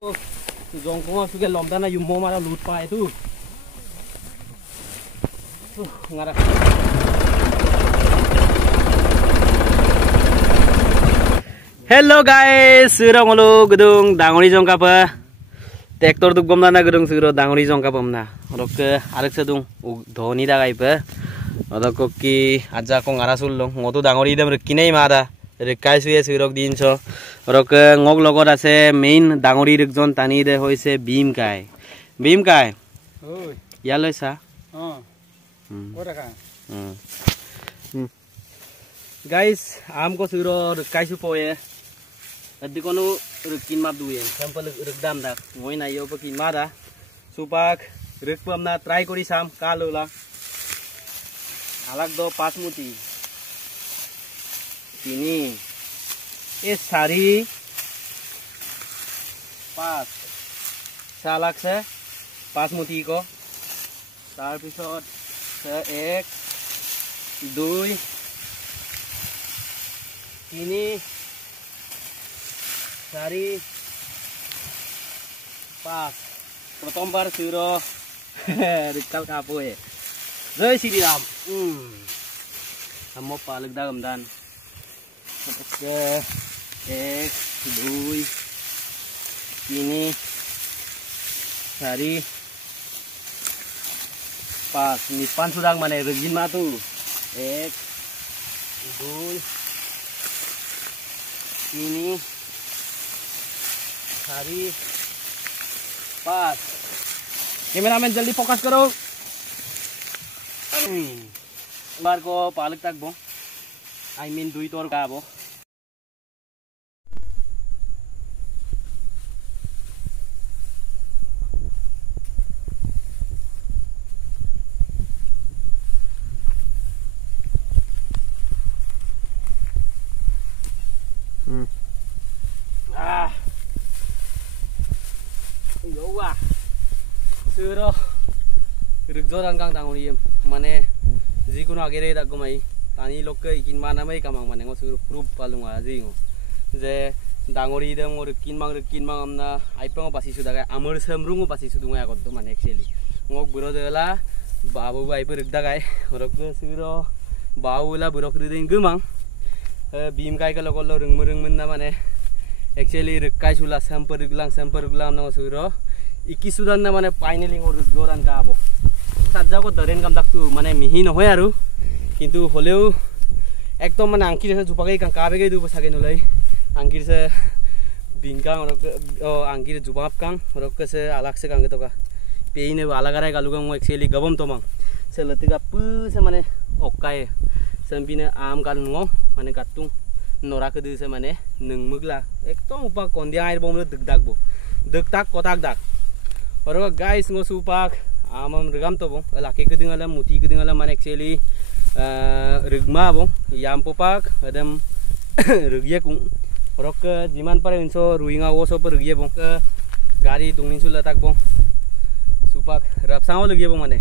Jongkong suka lomda na yumo mara loot pa itu. Ngara. Hello guys, sura ngolo gedung dangori jongka pa. Traktor tu gomna na gedung sura dangori jongka pa mna. Rok arek sedung dhoni da gai pa. Odok ki aja ko ngara sullo ngotu dangori dam rekinei mara. Rekai suye surok din so. Rok ngok logot ase main dangori rekjon tani de hoise beam kai. Beam kai. Oi. Yalo sa. Ora ka. Guys, amko suro rekai su poye. Adi kono rekin map duyen. Sampel rekdam dak. Ngoi na yo pakin mara. Supak rekpam na try kori sam kalola. Alak do pasmuti. Ini sari pas salak se pasmuti ko tar pisot se ek dui ini sari pas protombar suro rikal kapoe jai Shri Ram amo palag da gamdan एक दुई तीन चारि पाँच निपान सुदां माने रगिन मा तु एक दुई तीन चारि पाँच कैमरामैन जल्दी फोकस करो बार को पालक तक बो I mean दुई तोर का बो Yowa suro rikjoran kang tangoni mane jikuno agere dak gomai tani lokke ikin mana mai kamang mane ngo suro proof palunga jingo je dangori dem ngor kin mang amna aipang pasi suda ga amur samrungu pasi sudunga ko to mane actually ngok buro dela babu bai per rikda gai rok suro baula burok riding gemang beam kai ka lokol rung na mane actually rekai sula samper glang na suro iki sudan na mane finally ngor goran ka abo sajja ko daren kam daktu mane mihi no hoy aru kintu holeu ekdom mane angkir se jupagai kang kabe ge du basage nulai angkir se bingkang rok angkir jubap kang rok se alak se kang to ka peine alagarai galu kang actually gabam tomang se latiga pu se mane okai sampine am kal ngo mane katung nora ke se mane nung mugla ekdom upa kondia air bom dak bo tak kotak dak oro guys ngo supak amam regam to bo laki ke dingala muti ke dingala mane actually rigma bo yam popak adam rugye kung rok jiman pare inso ruinga wo so per rugye bo ke gari dungin su latak bo supak rapsao lugye bo mane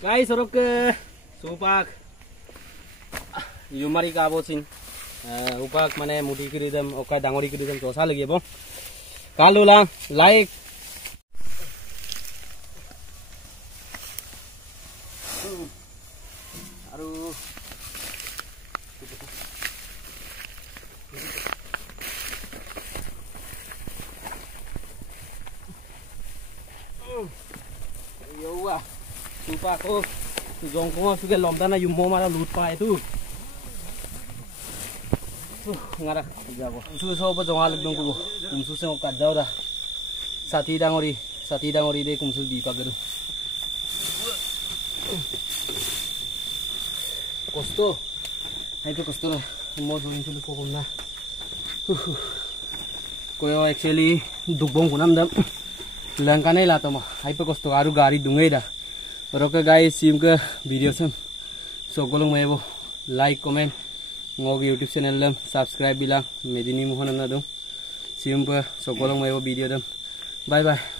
guys sorok supak yumari ka bosin upak mane muti kiridam oka dangori kiridam tosa lagi bo kalula like aru yowa supak ko jongkong suka lomda na yumo mara loot pa itu ngara jago su so ba jongal dong ko kumsu se ka jawra sati dangori de kumsu di pagaru kosto itu kosto mo so insul ko na koyo actually dugbong kunam dam langka nei la to ma ai pe kosto aru gari dungai da Roke guys, sim ke video sem. So golong mai bo like comment ngog YouTube channel lam subscribe bilang medini mohon amna dong siumpa sokolong mayo video dong bye bye